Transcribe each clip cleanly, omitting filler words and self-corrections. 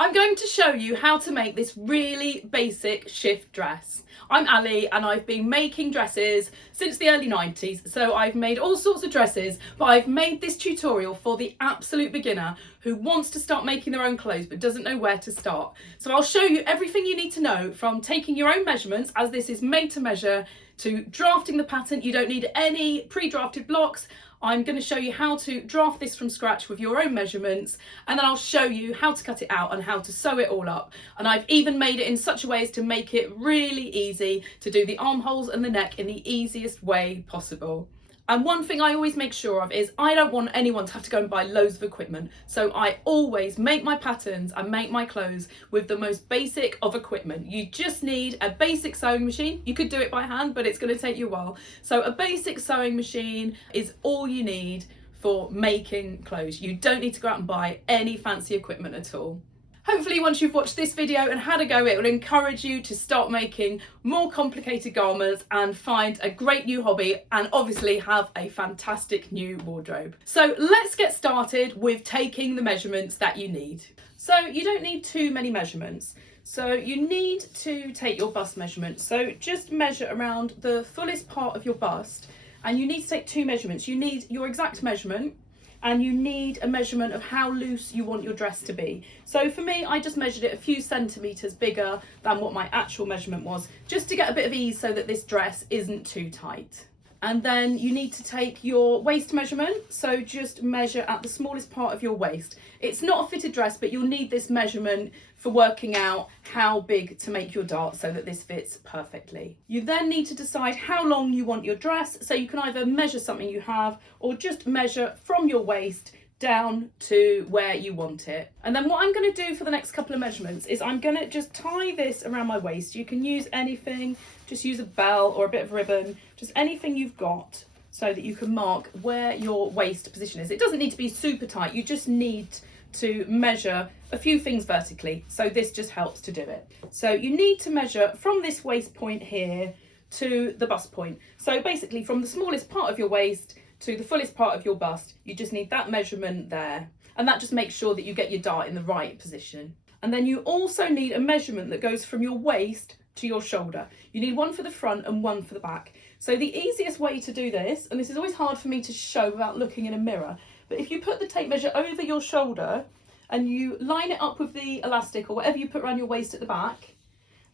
I'm going to show you how to make this really basic shift dress. I'm Ali and I've been making dresses since the early 90s, so I've made all sorts of dresses, but I've made this tutorial for the absolute beginner who wants to start making their own clothes but doesn't know where to start. So I'll show you everything you need to know, from taking your own measurements, as this is made to measure, to drafting the pattern. You don't need any pre-drafted blocks. I'm going to show you how to draft this from scratch with your own measurements, and then I'll show you how to cut it out and how to sew it all up. And I've even made it in such a way as to make it really easy to do the armholes and the neck in the easiest way possible. And one thing I always make sure of is I don't want anyone to have to go and buy loads of equipment. So I always make my patterns and make my clothes with the most basic of equipment. You just need a basic sewing machine. You could do it by hand, but it's going to take you a while. So a basic sewing machine is all you need for making clothes. You don't need to go out and buy any fancy equipment at all. Hopefully once you've watched this video and had a go, it will encourage you to start making more complicated garments and find a great new hobby, and obviously have a fantastic new wardrobe. So let's get started with taking the measurements that you need. So you don't need too many measurements. So you need to take your bust measurement. So just measure around the fullest part of your bust, and you need to take two measurements. You need your exact measurement, and you need a measurement of how loose you want your dress to be. So for me, I just measured it a few centimetres bigger than what my actual measurement was, just to get a bit of ease so that this dress isn't too tight. And then you need to take your waist measurement, so just measure at the smallest part of your waist. It's not a fitted dress, but you'll need this measurement for working out how big to make your dart so that this fits perfectly. You then need to decide how long you want your dress, so you can either measure something you have or just measure from your waist down to where you want it. And then what I'm going to do for the next couple of measurements is I'm going to just tie this around my waist. You can use anything, just use a bell or a bit of ribbon, just anything you've got, so that you can mark where your waist position is. It doesn't need to be super tight, you just need to measure a few things vertically, so this just helps to do it. So you need to measure from this waist point here to the bust point. So basically from the smallest part of your waist to the fullest part of your bust, you just need that measurement there, and that just makes sure that you get your dart in the right position. And then you also need a measurement that goes from your waist to your shoulder. You need one for the front and one for the back. So the easiest way to do this, and this is always hard for me to show without looking in a mirror, but if you put the tape measure over your shoulder and you line it up with the elastic or whatever you put around your waist at the back,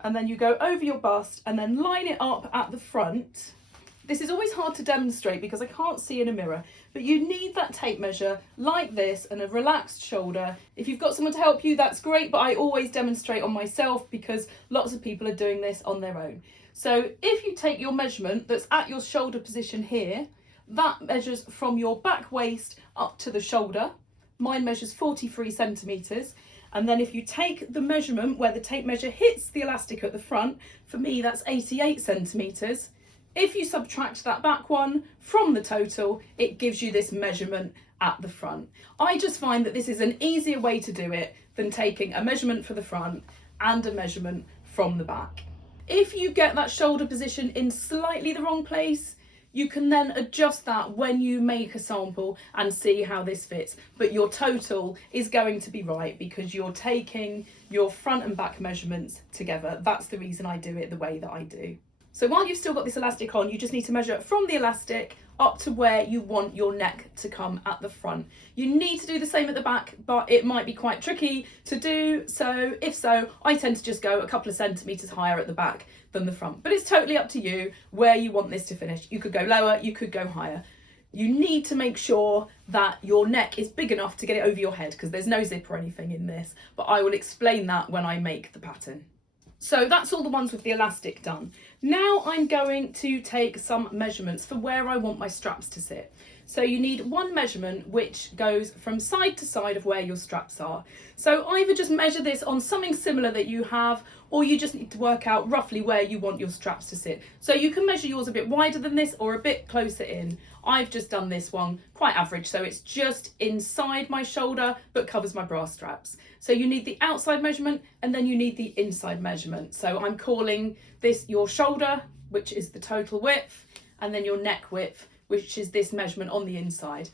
and then you go over your bust and then line it up at the front. This is always hard to demonstrate because I can't see in a mirror, but you need that tape measure like this and a relaxed shoulder. If you've got someone to help you, that's great, but I always demonstrate on myself because lots of people are doing this on their own. So if you take your measurement that's at your shoulder position here, that measures from your back waist up to the shoulder. Mine measures 43 centimetres. And then if you take the measurement where the tape measure hits the elastic at the front, for me that's 88 centimetres. If you subtract that back one from the total, it gives you this measurement at the front. I just find that this is an easier way to do it than taking a measurement for the front and a measurement from the back. If you get that shoulder position in slightly the wrong place, you can then adjust that when you make a sample and see how this fits. But your total is going to be right because you're taking your front and back measurements together. That's the reason I do it the way that I do. So while you've still got this elastic on, you just need to measure from the elastic up to where you want your neck to come at the front. You need to do the same at the back, but it might be quite tricky to do. So if so, I tend to just go a couple of centimetres higher at the back than the front. But it's totally up to you where you want this to finish. You could go lower, you could go higher. You need to make sure that your neck is big enough to get it over your head because there's no zip or anything in this, but I will explain that when I make the pattern. So that's all the ones with the elastic done. Now I'm going to take some measurements for where I want my straps to sit. So you need one measurement which goes from side to side of where your straps are. So either just measure this on something similar that you have, or you just need to work out roughly where you want your straps to sit. So you can measure yours a bit wider than this or a bit closer in. I've just done this one quite average, so it's just inside my shoulder but covers my bra straps. So you need the outside measurement and then you need the inside measurement. So I'm calling this your shoulder, which is the total width, and then your neck width, which is this measurement on the inside.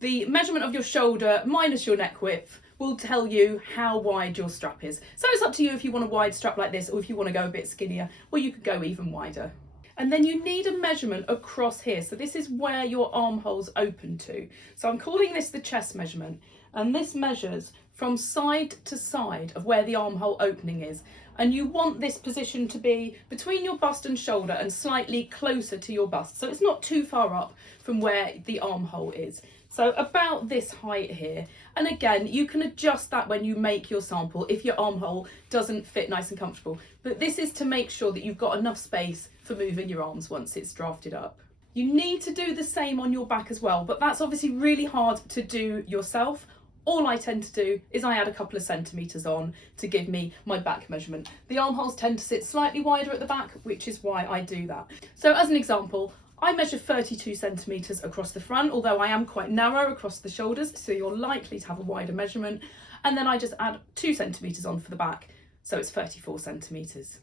The measurement of your shoulder minus your neck width will tell you how wide your strap is. So it's up to you if you want a wide strap like this, or if you want to go a bit skinnier, or you could go even wider. And then you need a measurement across here. So this is where your armholes open to. So I'm calling this the chest measurement. And this measures from side to side of where the armhole opening is. And you want this position to be between your bust and shoulder and slightly closer to your bust. So it's not too far up from where the armhole is. So about this height here. And again, you can adjust that when you make your sample if your armhole doesn't fit nice and comfortable. But this is to make sure that you've got enough space for moving your arms once it's drafted up. You need to do the same on your back as well, but that's obviously really hard to do yourself. All I tend to do is I add a couple of centimetres on to give me my back measurement. The armholes tend to sit slightly wider at the back, which is why I do that. So as an example, I measure 32 centimetres across the front, although I am quite narrow across the shoulders, so you're likely to have a wider measurement. And then I just add 2 centimetres on for the back, so it's 34 centimetres.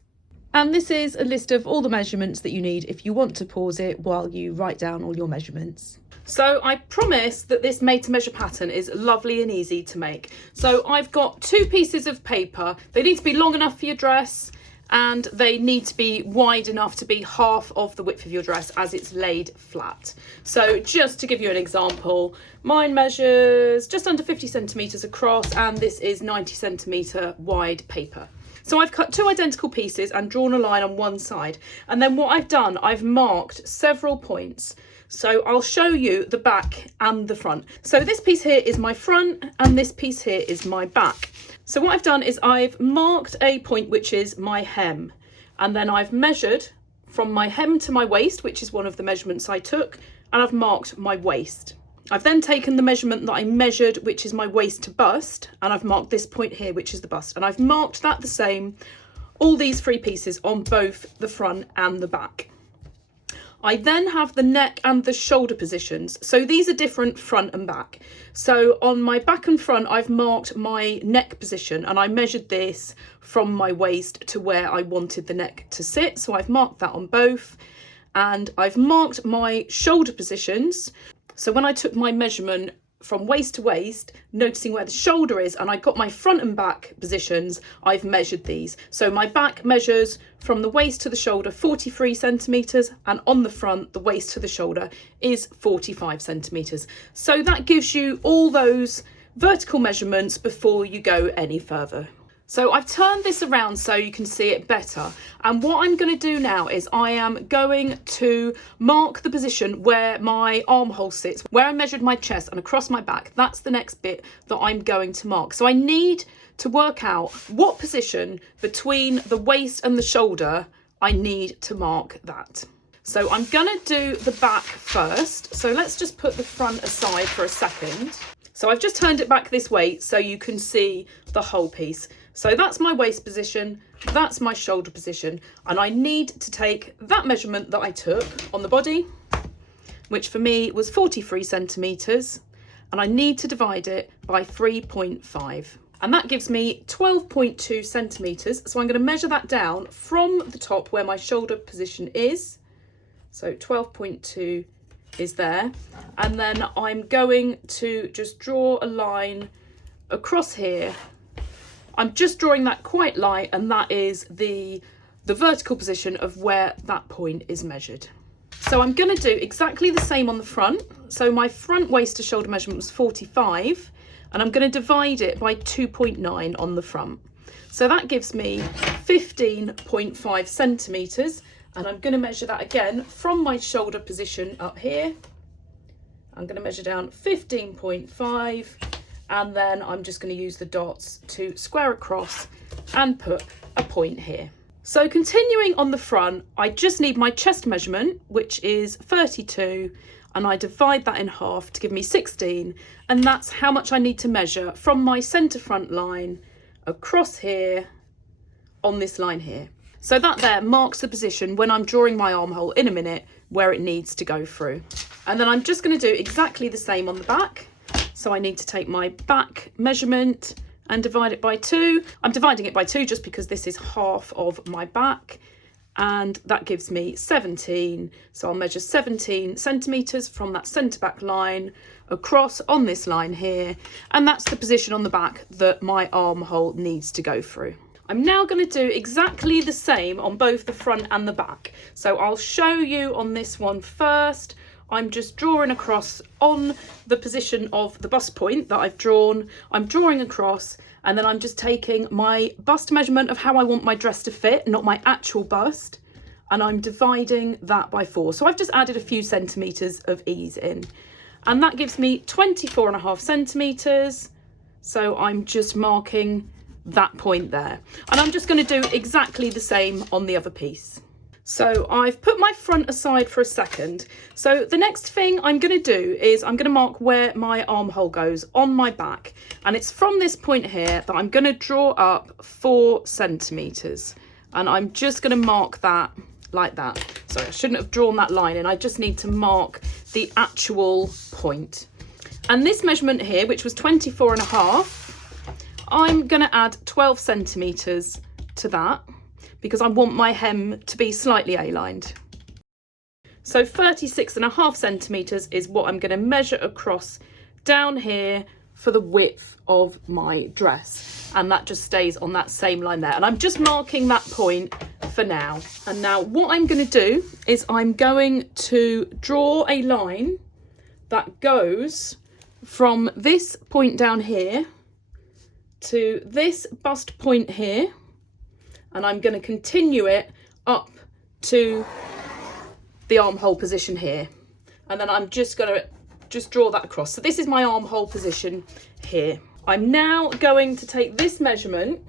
And this is a list of all the measurements that you need if you want to pause it while you write down all your measurements. So I promise that this made to measure pattern is lovely and easy to make. So I've got 2 pieces of paper. They need to be long enough for your dress, and they need to be wide enough to be half of the width of your dress as it's laid flat. So just to give you an example, mine measures just under 50 centimetres across, and this is 90 centimetre wide paper. So I've cut 2 identical pieces and drawn a line on one side. And then what I've done, I've marked several points. So I'll show you the back and the front. So this piece here is my front and this piece here is my back. So what I've done is I've marked a point which is my hem, and then I've measured from my hem to my waist, which is one of the measurements I took, and I've marked my waist. I've then taken the measurement that I measured, which is my waist to bust, and I've marked this point here, which is the bust, and I've marked that the same, all these 3 pieces on both the front and the back. I then have the neck and the shoulder positions. So these are different front and back. So on my back and front, I've marked my neck position, and I measured this from my waist to where I wanted the neck to sit. So I've marked that on both, and I've marked my shoulder positions. So when I took my measurement from waist to waist, noticing where the shoulder is, and I got my front and back positions, I've measured these. So my back measures from the waist to the shoulder 43 centimetres, and on the front, the waist to the shoulder is 45 centimetres. So that gives you all those vertical measurements before you go any further. So I've turned this around so you can see it better. And what I'm going to do now is I am going to mark the position where my armhole sits, where I measured my chest and across my back. That's the next bit that I'm going to mark. So I need to work out what position between the waist and the shoulder I need to mark that. So I'm going to do the back first. So let's just put the front aside for a second. So I've just turned it back this way so you can see the whole piece. So that's my waist position, that's my shoulder position, and I need to take that measurement that I took on the body, which for me was 43 centimetres, and I need to divide it by 3.5. And that gives me 12.2 centimetres. So I'm going to measure that down from the top where my shoulder position is. So 12.2 is there. And then I'm going to just draw a line across here. I'm just drawing that quite light, and that is the vertical position of where that point is measured. So I'm going to do exactly the same on the front. So my front waist to shoulder measurement was 45, and I'm going to divide it by 2.9 on the front. So that gives me 15.5 centimetres, and I'm going to measure that again from my shoulder position up here. I'm going to measure down 15.5. And then I'm just going to use the dots to square across and put a point here. So continuing on the front, I just need my chest measurement, which is 32, and I divide that in half to give me 16, and that's how much I need to measure from my centre front line across here on this line here. So that there marks the position when I'm drawing my armhole in a minute where it needs to go through. And then I'm just going to do exactly the same on the back. So I need to take my back measurement and divide it by 2. I'm dividing it by 2 just because this is half of my back. and that gives me 17. So I'll measure 17 centimetres from that centre back line across on this line here, and that's the position on the back that my armhole needs to go through. I'm now going to do exactly the same on both the front and the back. So I'll show you on this one first. I'm just drawing across on the position of the bust point that I've drawn. I'm drawing across, and then I'm just taking my bust measurement of how I want my dress to fit, not my actual bust, and I'm dividing that by 4. So I've just added a few centimetres of ease in, and that gives me 24.5 centimetres. So I'm just marking that point there, and I'm just going to do exactly the same on the other piece. So I've put my front aside for a second. So the next thing I'm going to do is I'm going to mark where my armhole goes on my back, and it's from this point here that I'm going to draw up 4 centimetres, and I'm just going to mark that like that. Sorry, I shouldn't have drawn that line in. I just need to mark the actual point. And this measurement here, which was 24.5, I'm going to add 12 centimetres to that, because I want my hem to be slightly A-lined. So 36.5 centimetres is what I'm going to measure across down here for the width of my dress. And that just stays on that same line there. And I'm just marking that point for now. And now what I'm going to do is I'm going to draw a line that goes from this point down here to this bust point here. And I'm going to continue it up to the armhole position here. And then I'm just going to draw that across. So this is my armhole position here. I'm now going to take this measurement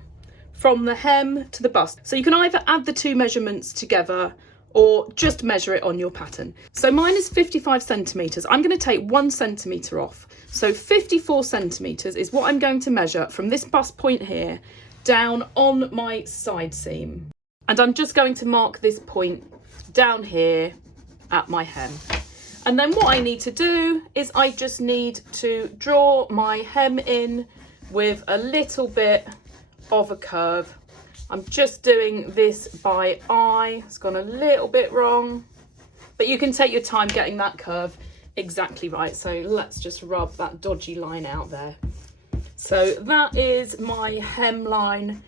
from the hem to the bust. So you can either add the 2 measurements together or just measure it on your pattern. So mine is 55 centimetres. I'm going to take 1 centimetre off. So 54 centimetres is what I'm going to measure from this bust point here down on my side seam, and I'm just going to mark this point down here at my hem. And then what I need to do is I just need to draw my hem in with a little bit of a curve. I'm just doing this by eye. It's gone a little bit wrong, but you can take your time getting that curve exactly right. So let's just rub that dodgy line out there. So that is my hemline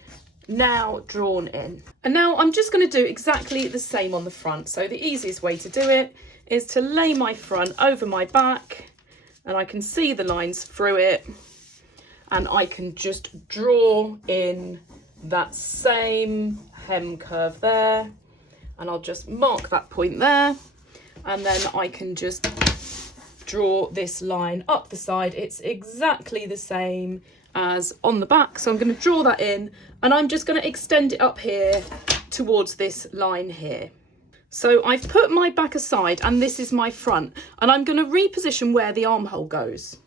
now drawn in. And now I'm just going to do exactly the same on the front. So the easiest way to do it is to lay my front over my back, and I can see the lines through it, and I can just draw in that same hem curve there, and I'll just mark that point there, and then I can just draw this line up the side. It's exactly the same as on the back, so I'm going to draw that in, and I'm just going to extend it up here towards this line here. So I've put my back aside, and this is my front, and I'm going to reposition where the armhole goes.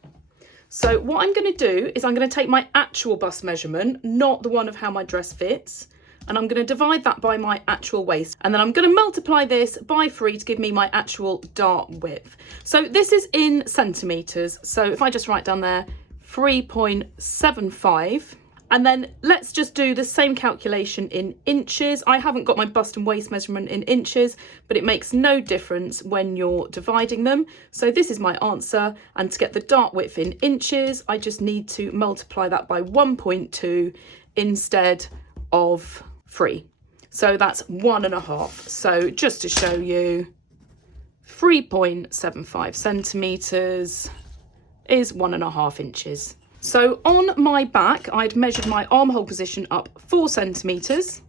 So what I'm going to do is I'm going to take my actual bust measurement, not the one of how my dress fits, and I'm going to divide that by my actual waist, and then I'm going to multiply this by 3 to give me my actual dart width. So this is in centimetres, so if I just write down there 3.75, and then let's just do the same calculation in inches. I haven't got my bust and waist measurement in inches, but it makes no difference when you're dividing them. So this is my answer, and to get the dart width in inches, I just need to multiply that by 1.2 instead of 3. So that's 1.5. So just to show you, 3.75 centimetres is 1.5 inches. So on my back, I'd measured my armhole position up 4 centimetres.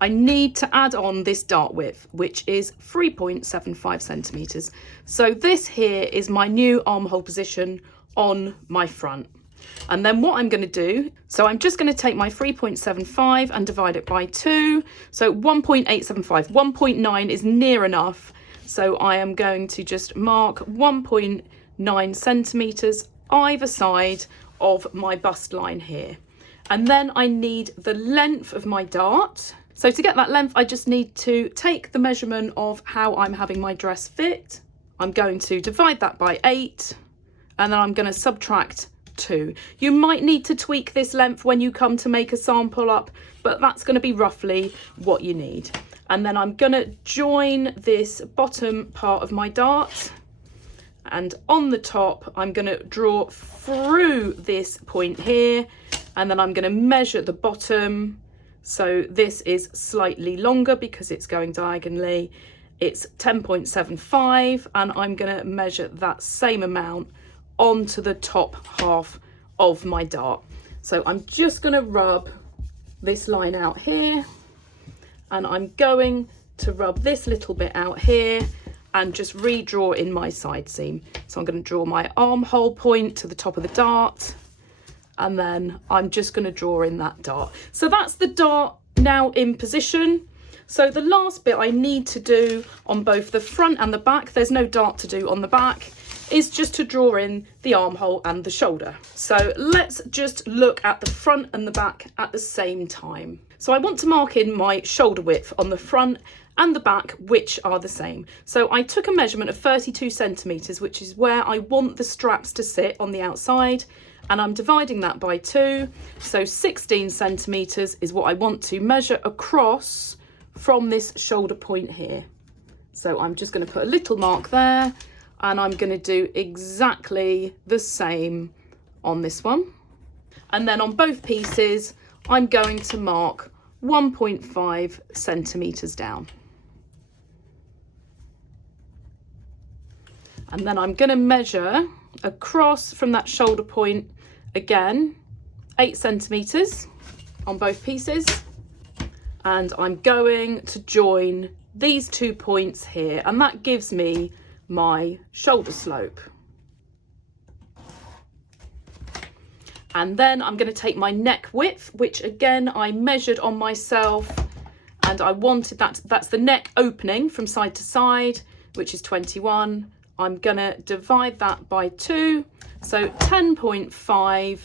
I need to add on this dart width, which is 3.75 centimetres. So this here is my new armhole position on my front. And then what I'm going to do, so I'm just going to take my 3.75 and divide it by 2. So 1.875, 1.9 is near enough. So I am going to just mark 1.9 centimetres either side of my bust line here. And then I need the length of my dart. So to get that length, I just need to take the measurement of how I'm having my dress fit. I'm going to divide that by 8, and then I'm going to subtract 2. You might need to tweak this length when you come to make a sample up, but that's going to be roughly what you need. And then I'm gonna join this bottom part of my dart, and on the top I'm gonna draw through this point here, and then I'm gonna measure the bottom. So this is slightly longer because it's going diagonally. It's 10.75, and I'm gonna measure that same amount onto the top half of my dart. So I'm just gonna rub this line out here, and I'm going to rub this little bit out here and just redraw in my side seam. So I'm going to draw my armhole point to the top of the dart, and then I'm just going to draw in that dart. So that's the dart now in position. So the last bit I need to do on both the front and the back, there's no dart to do on the back, is just to draw in the armhole and the shoulder. So let's just look at the front and the back at the same time. So I want to mark in my shoulder width on the front and the back, which are the same. So I took a measurement of 32 centimeters, which is where I want the straps to sit on the outside, and I'm dividing that by 2. So 16 centimeters is what I want to measure across from this shoulder point here. So I'm just going to put a little mark there, and I'm going to do exactly the same on this one. And then on both pieces, I'm going to mark 1.5 centimeters down. And then I'm going to measure across from that shoulder point again, 8 centimeters on both pieces. And I'm going to join these 2 points here, and that gives me my shoulder slope. And then I'm going to take my neck width, which again I measured on myself, and I wanted that's the neck opening from side to side, which is 21. I'm going to divide that by 2. So 10.5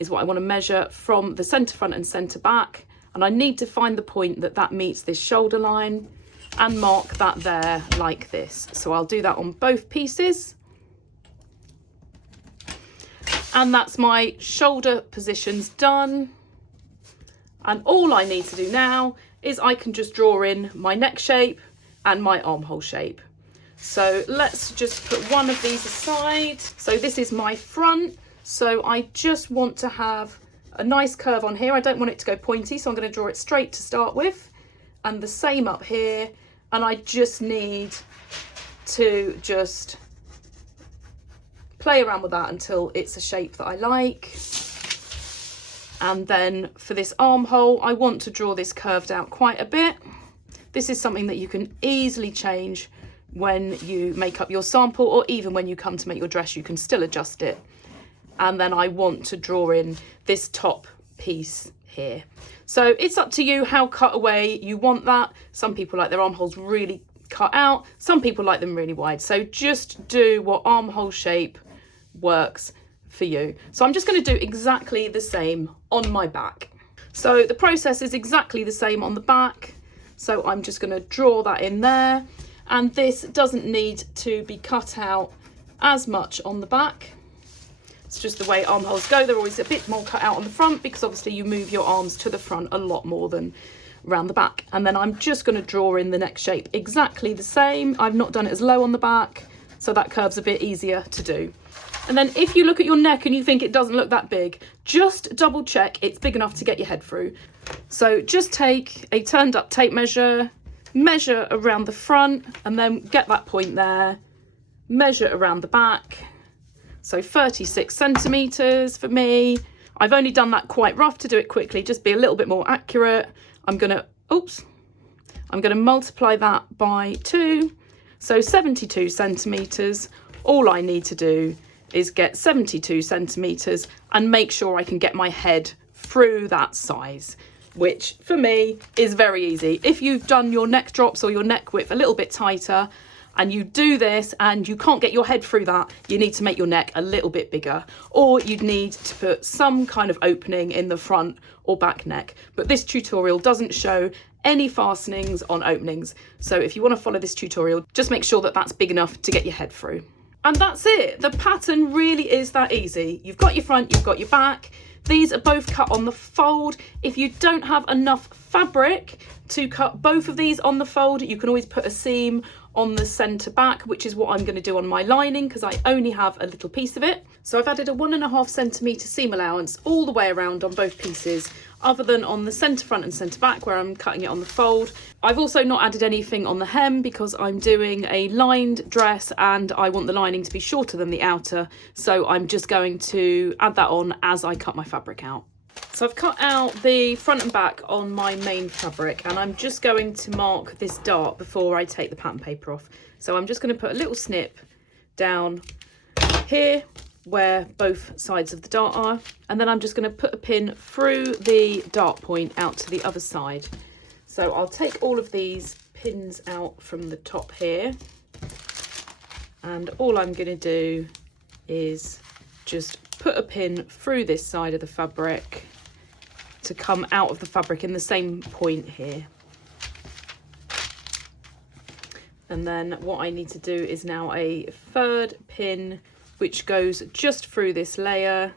is what I want to measure from the centre front and centre back. And I need to find the point that meets this shoulder line and mark that there like this. So I'll do that on both pieces. And that's my shoulder positions done. And all I need to do now is I can just draw in my neck shape and my armhole shape. So let's just put one of these aside. So this is my front. So I just want to have a nice curve on here. I don't want it to go pointy, so I'm going to draw it straight to start with. And the same up here. And I just need to just play around with that until it's a shape that I like. And then for this armhole, I want to draw this curved out quite a bit. This is something that you can easily change when you make up your sample, or even when you come to make your dress, you can still adjust it. And then I want to draw in this top piece here. So it's up to you how cut away you want that. Some people like their armholes really cut out. Some people like them really wide. So just do what armhole shape works for you. So I'm just going to do exactly the same on my back. So the process is exactly the same on the back. So I'm just going to draw that in there. And this doesn't need to be cut out as much on the back. It's just the way armholes go. They're always a bit more cut out on the front because obviously you move your arms to the front a lot more than around the back. And then I'm just going to draw in the neck shape exactly the same. I've not done it as low on the back, so that curve's a bit easier to do. And then if you look at your neck and you think it doesn't look that big, just double check it's big enough to get your head through. So just take a turned up tape measure, measure around the front, and then get that point there, measure around the back. So 36 centimeters for me. I've only done that quite rough to do it quickly, just be a little bit more accurate. I'm gonna multiply that by 2. So 72 centimeters. All I need to do is get 72 centimeters and make sure I can get my head through that size, which for me is very easy. If you've done your neck drops or your neck width a little bit tighter and you do this and you can't get your head through that, you need to make your neck a little bit bigger, or you'd need to put some kind of opening in the front or back neck. But this tutorial doesn't show any fastenings on openings. So if you want to follow this tutorial, just make sure that that's big enough to get your head through. And that's it. The pattern really is that easy. You've got your front, you've got your back. These are both cut on the fold. If you don't have enough fabric to cut both of these on the fold. You can always put a seam on the centre back, which is what I'm going to do on my lining because I only have a little piece of it. So I've added a 1.5 centimetre seam allowance all the way around on both pieces, other than on the centre front and centre back where I'm cutting it on the fold. I've also not added anything on the hem because I'm doing a lined dress and I want the lining to be shorter than the outer, so I'm just going to add that on as I cut my fabric out. So I've cut out the front and back on my main fabric, and I'm just going to mark this dart before I take the pattern paper off. So I'm just going to put a little snip down here where both sides of the dart are, and then I'm just going to put a pin through the dart point out to the other side. So I'll take all of these pins out from the top here, and all I'm going to do is just put a pin through this side of the fabric to come out of the fabric in the same point here. And then what I need to do is now a third pin which goes just through this layer,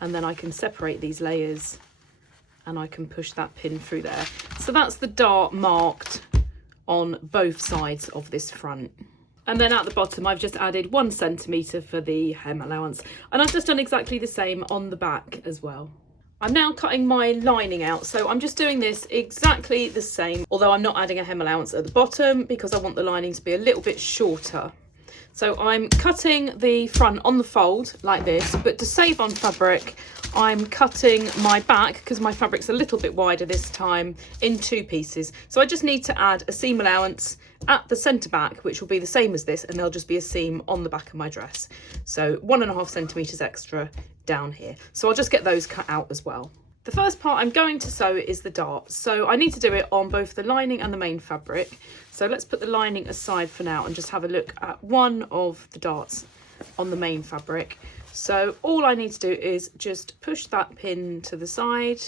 and then I can separate these layers and I can push that pin through there. So that's the dart marked on both sides of this front. And then at the bottom I've just added 1 centimetre for the hem allowance, and I've just done exactly the same on the back as well. I'm now cutting my lining out, so I'm just doing this exactly the same, although I'm not adding a hem allowance at the bottom because I want the lining to be a little bit shorter. So I'm cutting the front on the fold like this, but to save on fabric I'm cutting my back, because my fabric's a little bit wider this time, in 2 pieces. So I just need to add a seam allowance at the centre back, which will be the same as this, and there'll just be a seam on the back of my dress. So 1.5 centimetres extra down here. So I'll just get those cut out as well. The first part I'm going to sew is the dart. So I need to do it on both the lining and the main fabric. So let's put the lining aside for now and just have a look at one of the darts on the main fabric. So all I need to do is just push that pin to the side,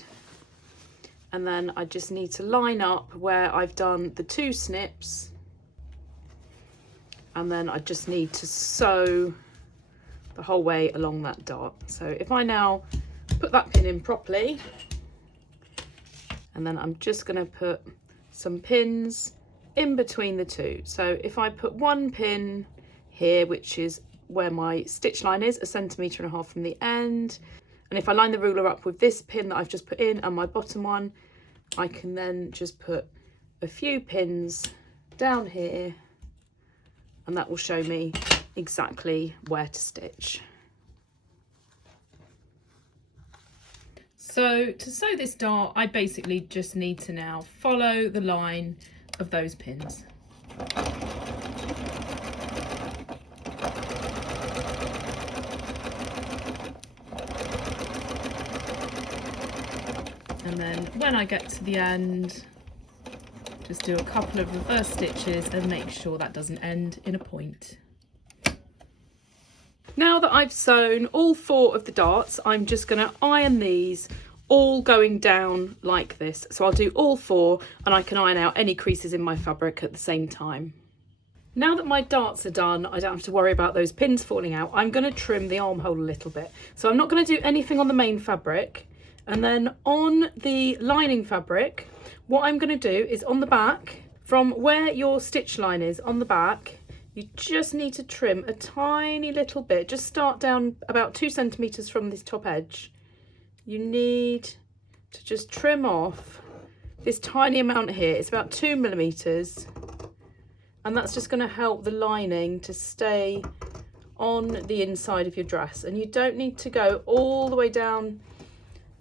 and then I just need to line up where I've done the 2 snips, and then I just need to sew the whole way along that dart. So if I now put that pin in properly, and then I'm just going to put some pins in between the 2. So if I put 1 pin here, which is where my stitch line is, 1.5 centimetres from the end, and if I line the ruler up with this pin that I've just put in and my bottom one, I can then just put a few pins down here, and that will show me exactly where to stitch. So to sew this dart, I basically just need to now follow the line of those pins. And then when I get to the end, just do a couple of reverse stitches and make sure that doesn't end in a point. Now that I've sewn all 4 of the darts, I'm just going to iron these all going down like this. So I'll do all 4, and I can iron out any creases in my fabric at the same time. Now that my darts are done, I don't have to worry about those pins falling out. I'm going to trim the armhole a little bit. So I'm not going to do anything on the main fabric. And then on the lining fabric, what I'm going to do is on the back, from where your stitch line is on the back, you just need to trim a tiny little bit. Just start down about 2 centimetres from this top edge. You need to just trim off this tiny amount here. It's about 2 millimetres. And that's just going to help the lining to stay on the inside of your dress. And you don't need to go all the way down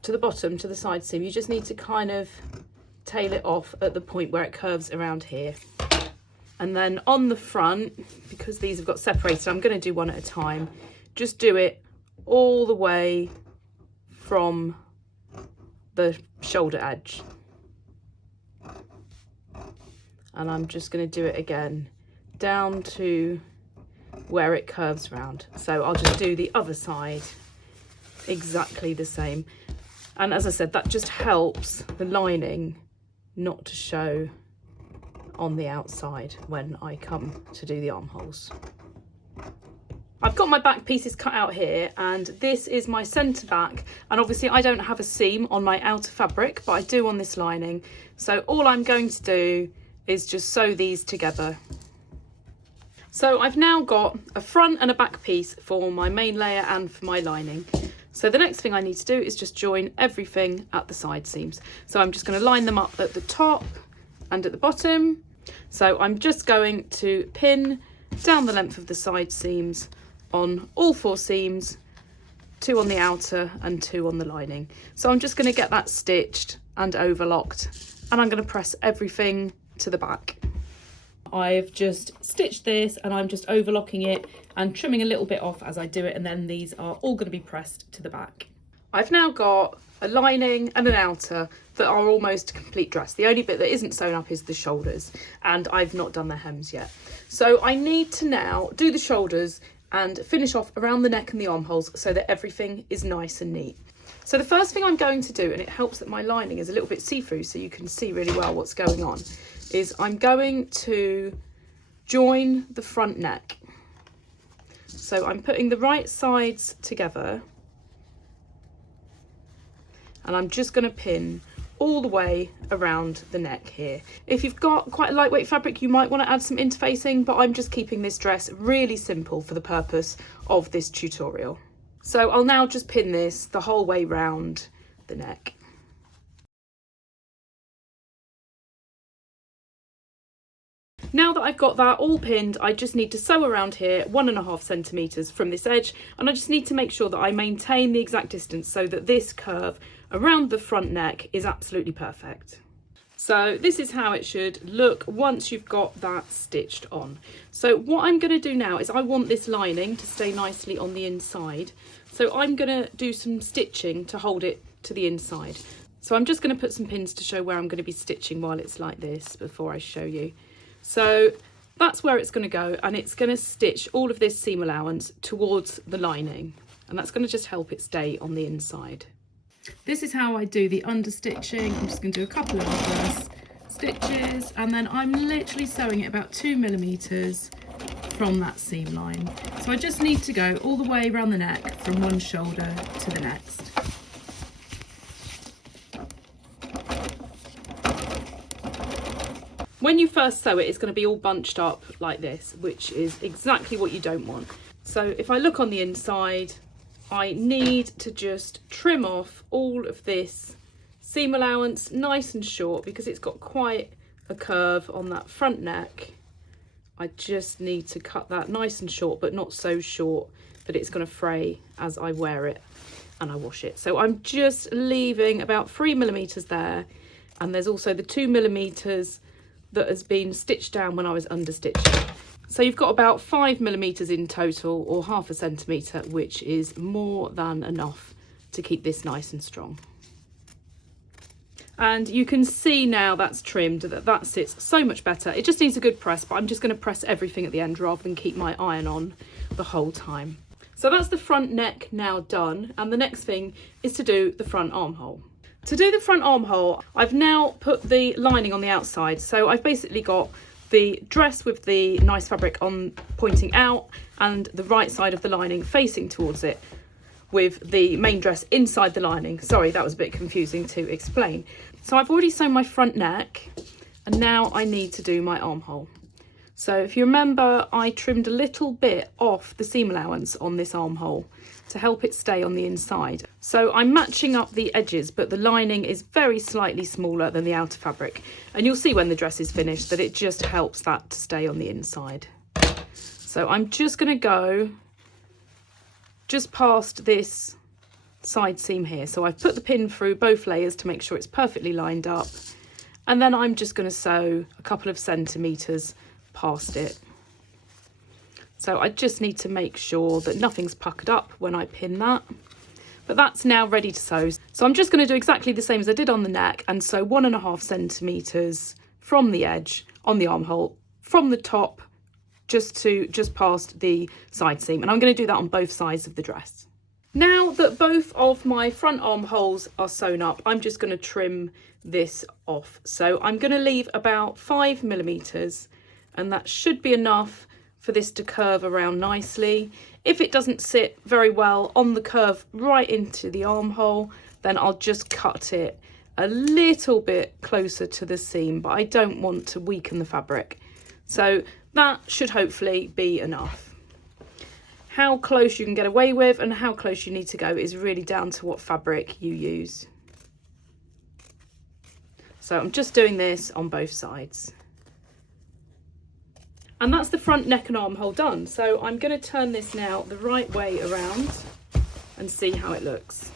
to the bottom, to the side seam. You just need to kind of tail it off at the point where it curves around here. And then on the front, because these have got separated, I'm going to do one at a time. Just do it all the way from the shoulder edge. And I'm just going to do it again down to where it curves round. So I'll just do the other side exactly the same. And as I said, that just helps the lining not to show on the outside when I come to do the armholes. I've got my back pieces cut out here, and this is my centre back, and obviously I don't have a seam on my outer fabric, but I do on this lining. So all I'm going to do is just sew these together. So I've now got a front and a back piece for my main layer and for my lining. So the next thing I need to do is just join everything at the side seams. So I'm just going to line them up at the top and at the bottom. So I'm just going to pin down the length of the side seams on all 4 seams, 2 on the outer and 2 on the lining. So I'm just going to get that stitched and overlocked, and I'm going to press everything to the back. I've just stitched this and I'm just overlocking it and trimming a little bit off as I do it, and then these are all going to be pressed to the back. I've now got a lining and an outer that are almost a complete dress. The only bit that isn't sewn up is the shoulders, and I've not done the hems yet. So I need to now do the shoulders and finish off around the neck and the armholes so that everything is nice and neat. So the first thing I'm going to do, and it helps that my lining is a little bit see-through so you can see really well what's going on, is I'm going to join the front neck. So I'm putting the right sides together, and I'm just going to pin all the way around the neck here. If you've got quite a lightweight fabric, you might want to add some interfacing, but I'm just keeping this dress really simple for the purpose of this tutorial. So I'll now just pin this the whole way round the neck. Now that I've got that all pinned, I just need to sew around here 1.5 centimetres from this edge, and I just need to make sure that I maintain the exact distance so that this curve around the front neck is absolutely perfect. So this is how it should look once you've got that stitched on. So what I'm going to do now is I want this lining to stay nicely on the inside. So I'm going to do some stitching to hold it to the inside. So I'm just going to put some pins to show where I'm going to be stitching while it's like this before I show you. So that's where it's going to go, and it's going to stitch all of this seam allowance towards the lining, and that's going to just help it stay on the inside. This is how I do the understitching. I'm just going to do a couple of reverse stitches, and then I'm literally sewing it about 2 millimeters from that seam line. So I just need to go all the way around the neck from one shoulder to the next. When you first sew it, it's going to be all bunched up like this, which is exactly what you don't want. So if I look on the inside, I need to just trim off all of this seam allowance nice and short because it's got quite a curve on that front neck. I just need to cut that nice and short, but not so short that it's going to fray as I wear it and I wash it. So I'm just leaving about 3 millimeters there, and there's also the 2 millimeters that has been stitched down when I was understitching. So you've got about 5 millimeters in total, or 0.5 centimetre, which is more than enough to keep this nice and strong. And you can see now that's trimmed, that sits so much better. It just needs a good press, but I'm just going to press everything at the end rather than keep my iron on the whole time. So that's the front neck now done, and the next thing is to do the front armhole. To do the front armhole, I've now put the lining on the outside. So I've basically got the dress with the nice fabric on pointing out and the right side of the lining facing towards it with the main dress inside the lining. Sorry, that was a bit confusing to explain. So I've already sewn my front neck, and now I need to do my armhole. So if you remember, I trimmed a little bit off the seam allowance on this armhole to help it stay on the inside. So I'm matching up the edges, but the lining is very slightly smaller than the outer fabric. And you'll see when the dress is finished that it just helps that to stay on the inside. So I'm just going to go just past this side seam here. So I've put the pin through both layers to make sure it's perfectly lined up. And then I'm just going to sew a couple of centimetres past it. So I just need to make sure that nothing's puckered up when I pin that. But that's now ready to sew. So I'm just going to do exactly the same as I did on the neck and sew 1.5 centimetres from the edge on the armhole, from the top just past the side seam. And I'm going to do that on both sides of the dress. Now that both of my front armholes are sewn up, I'm just going to trim this off. So I'm going to leave about 5 millimeters, and that should be enough for this to curve around nicely. If it doesn't sit very well on the curve right into the armhole, then I'll just cut it a little bit closer to the seam, but I don't want to weaken the fabric. So that should hopefully be enough. How close you can get away with and how close you need to go is really down to what fabric you use. So I'm just doing this on both sides. And that's the front neck and armhole done. So I'm going to turn this now the right way around and see how it looks.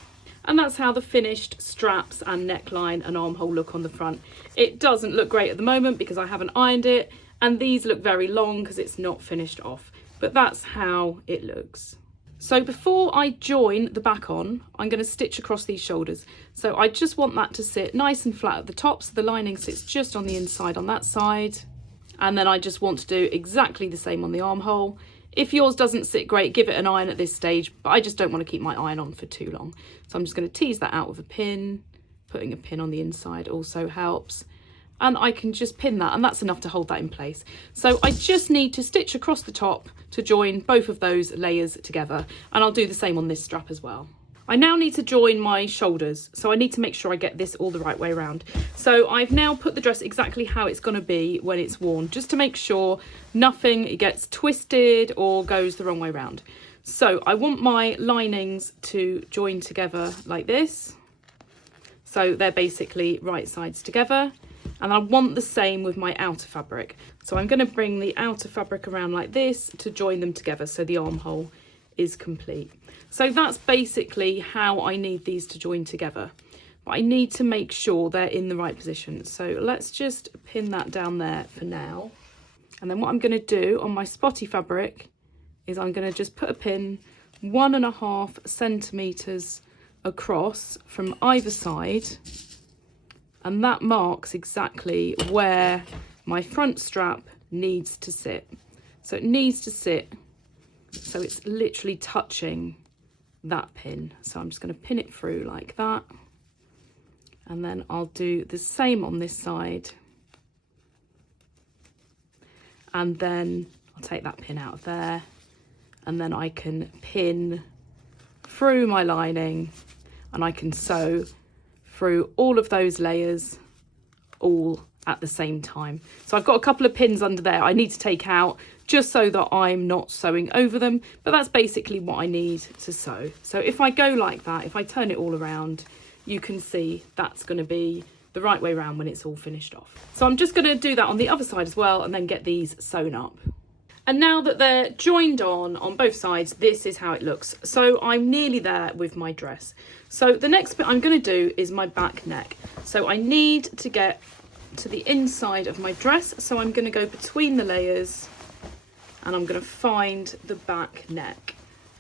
And that's how the finished straps and neckline and armhole look on the front. It doesn't look great at the moment because I haven't ironed it, and these look very long because it's not finished off, but that's how it looks. So before I join the back on, I'm going to stitch across these shoulders. So I just want that to sit nice and flat at the top, so the lining sits just on the inside on that side. And then I just want to do exactly the same on the armhole. If yours doesn't sit great, give it an iron at this stage, but I just don't want to keep my iron on for too long. So I'm just going to tease that out with a pin. Putting a pin on the inside also helps. And I can just pin that, and that's enough to hold that in place. So I just need to stitch across the top to join both of those layers together, and I'll do the same on this strap as well. I now need to join my shoulders, so I need to make sure I get this all the right way around. So I've now put the dress exactly how it's going to be when it's worn, just to make sure nothing gets twisted or goes the wrong way around. So I want my linings to join together like this. So they're basically right sides together. And I want the same with my outer fabric. So I'm going to bring the outer fabric around like this to join them together so the armhole is complete. So that's basically how I need these to join together. But I need to make sure they're in the right position. So let's just pin that down there for now. And then what I'm going to do on my spotty fabric is I'm going to just put a pin 1.5 centimetres across from either side. And that marks exactly where my front strap needs to sit. So it needs to sit so it's literally touching that pin. So I'm just going to pin it through like that. And then I'll do the same on this side. And then I'll take that pin out of there. And then I can pin through my lining and I can sew through all of those layers all at the same time. So I've got a couple of pins under there I need to take out just so that I'm not sewing over them, but that's basically what I need to sew. So if I go like that, if I turn it all around, you can see that's going to be the right way around when it's all finished off. So I'm just going to do that on the other side as well and then get these sewn up. And now that they're joined on both sides, this is how it looks. So I'm nearly there with my dress. So the next bit I'm going to do is my back neck. So I need to get to the inside of my dress. So I'm going to go between the layers and I'm going to find the back neck.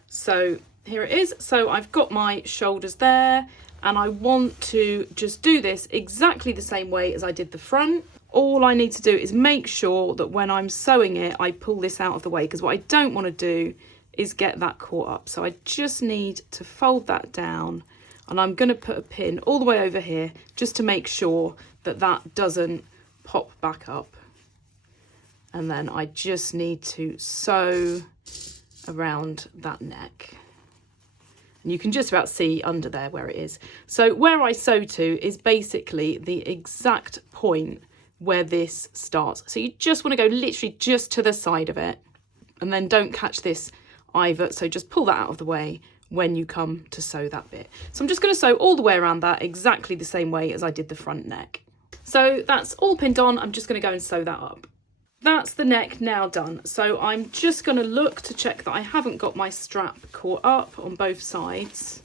So here it is. So I've got my shoulders there and I want to just do this exactly the same way as I did the front. All I need to do is make sure that when I'm sewing it, I pull this out of the way, because what I don't want to do is get that caught up. So I just need to fold that down and I'm going to put a pin all the way over here just to make sure that that doesn't pop back up. And then I just need to sew around that neck. And you can just about see under there where it is. So where I sew to is basically the exact point where this starts. So you just want to go literally just to the side of it and then don't catch this either. So just pull that out of the way when you come to sew that bit. So I'm just going to sew all the way around that exactly the same way as I did the front neck. So that's all pinned on. I'm just going to go and sew that up. That's the neck now done. So I'm just going to look to check that I haven't got my strap caught up on both sides.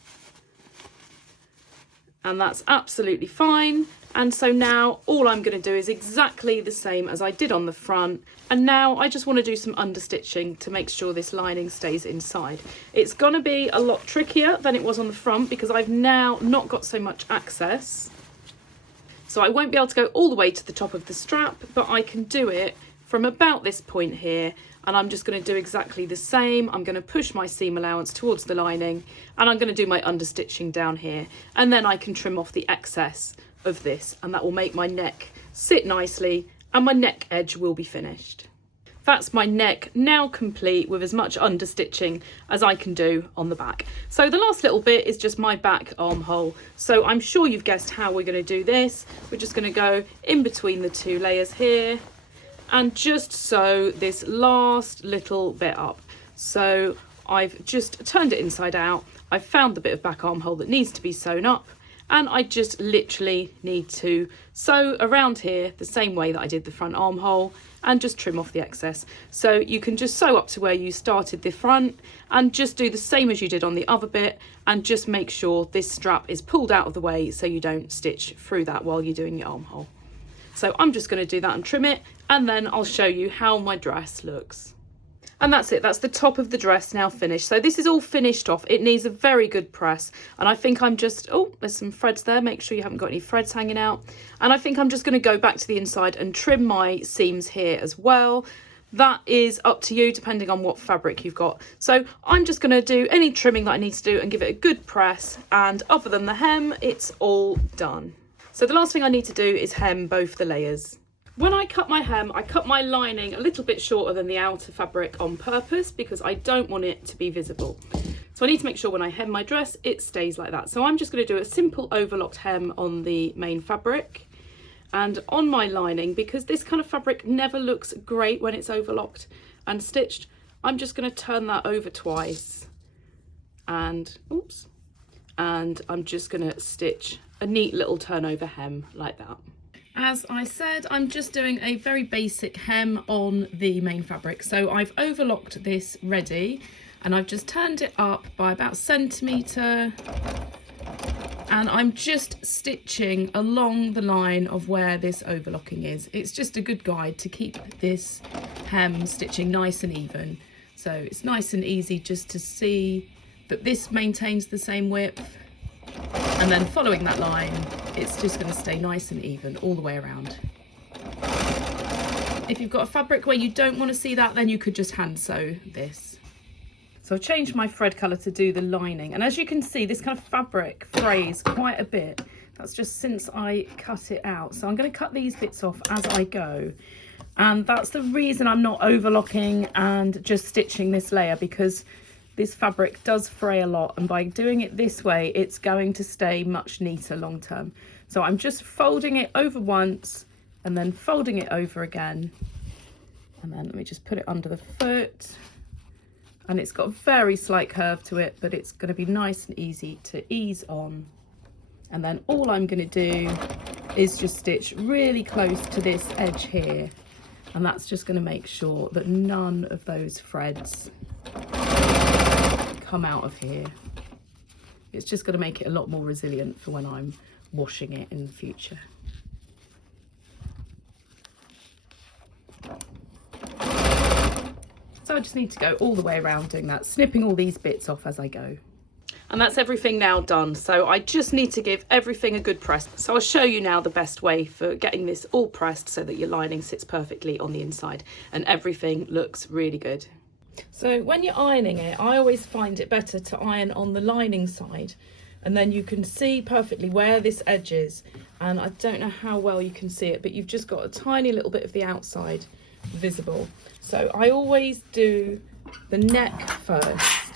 And that's absolutely fine. And so now all I'm going to do is exactly the same as I did on the front. And now I just want to do some understitching to make sure this lining stays inside. It's going to be a lot trickier than it was on the front because I've now not got so much access. So I won't be able to go all the way to the top of the strap, but I can do it from about this point here. And I'm just going to do exactly the same. I'm going to push my seam allowance towards the lining and I'm going to do my understitching down here. And then I can trim off the excess of this and that will make my neck sit nicely and my neck edge will be finished. That's my neck now complete with as much understitching as I can do on the back. So the last little bit is just my back armhole. So I'm sure you've guessed how we're going to do this. We're just going to go in between the two layers here and just sew this last little bit up. So I've just turned it inside out. I've found the bit of back armhole that needs to be sewn up, and I just literally need to sew around here the same way that I did the front armhole and just trim off the excess. So you can just sew up to where you started the front and just do the same as you did on the other bit, and just make sure this strap is pulled out of the way so you don't stitch through that while you're doing your armhole. So I'm just going to do that and trim it, and then I'll show you how my dress looks. And that's it, that's the top of the dress now finished. So this is all finished off. It needs a very good press. And I think I'm just, oh, there's some threads there. Make sure you haven't got any threads hanging out. And I think I'm just going to go back to the inside and trim my seams here as well. That is up to you, depending on what fabric you've got. So I'm just going to do any trimming that I need to do and give it a good press. And other than the hem, it's all done. So the last thing I need to do is hem both the layers. When I cut my hem, I cut my lining a little bit shorter than the outer fabric on purpose because I don't want it to be visible. So I need to make sure when I hem my dress, it stays like that. So I'm just going to do a simple overlocked hem on the main fabric and on my lining, because this kind of fabric never looks great when it's overlocked and stitched. I'm just going to turn that over twice and, oops, and I'm just going to stitch a neat little turnover hem like that. As I said, I'm just doing a very basic hem on the main fabric. So I've overlocked this ready and I've just turned it up by about a centimetre, and I'm just stitching along the line of where this overlocking is. It's just a good guide to keep this hem stitching nice and even. So it's nice and easy just to see that this maintains the same width. And then following that line, it's just going to stay nice and even all the way around. If you've got a fabric where you don't want to see that, then you could just hand sew this. So I've changed my thread colour to do the lining. And as you can see, this kind of fabric frays quite a bit. That's just since I cut it out. So I'm going to cut these bits off as I go. And that's the reason I'm not overlocking and just stitching this layer, because this fabric does fray a lot, and by doing it this way, it's going to stay much neater long term. So I'm just folding it over once and then folding it over again. And then let me just put it under the foot. And it's got a very slight curve to it, but it's going to be nice and easy to ease on. And then all I'm going to do is just stitch really close to this edge here. And that's just going to make sure that none of those threads come out of here. It's just going to make it a lot more resilient for when I'm washing it in the future. So I just need to go all the way around doing that, snipping all these bits off as I go. And that's everything now done. So I just need to give everything a good press. So I'll show you now the best way for getting this all pressed so that your lining sits perfectly on the inside and everything looks really good. So when you're ironing it, I always find it better to iron on the lining side, and then you can see perfectly where this edge is. And I don't know how well you can see it, but you've just got a tiny little bit of the outside visible. So I always do the neck first.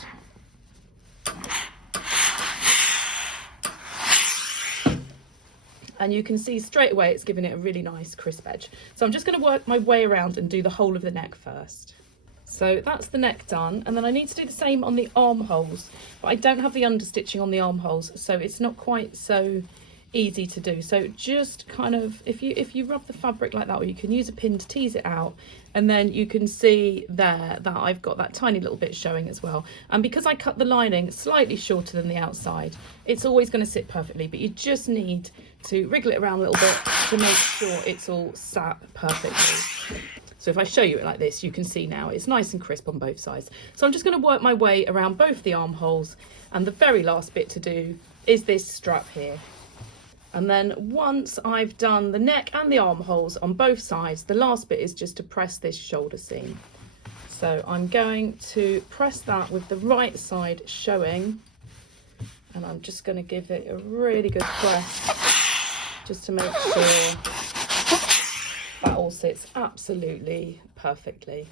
And you can see straight away it's giving it a really nice crisp edge. So I'm just going to work my way around and do the whole of the neck first. So that's the neck done, and then I need to do the same on the armholes, but I don't have the understitching on the armholes, so it's not quite so easy to do. So just kind of, if you rub the fabric like that, or you can use a pin to tease it out, and then you can see there that I've got that tiny little bit showing as well. And because I cut the lining slightly shorter than the outside, it's always going to sit perfectly, but you just need to wriggle it around a little bit to make sure it's all sat perfectly. So if I show you it like this, you can see now it's nice and crisp on both sides. So I'm just going to work my way around both the armholes, and the very last bit to do is this strap here. And then once I've done the neck and the armholes on both sides, the last bit is just to press this shoulder seam. So I'm going to press that with the right side showing, and I'm just going to give it a really good press just to make sure That all sits absolutely perfectly.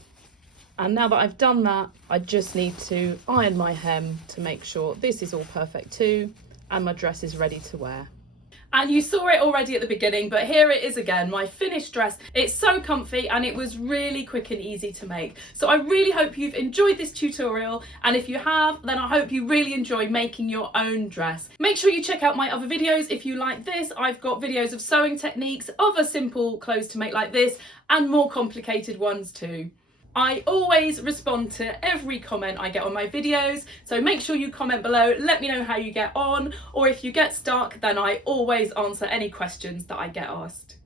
And now that I've done that, I just need to iron my hem to make sure this is all perfect too, and my dress is ready to wear. And you saw it already at the beginning, but here it is again, my finished dress. It's so comfy and it was really quick and easy to make. So I really hope you've enjoyed this tutorial, and if you have, then I hope you really enjoy making your own dress. Make sure you check out my other videos if you like this. I've got videos of sewing techniques, other simple clothes to make like this, and more complicated ones too. I always respond to every comment I get on my videos, so make sure you comment below, let me know how you get on, or if you get stuck, then I always answer any questions that I get asked.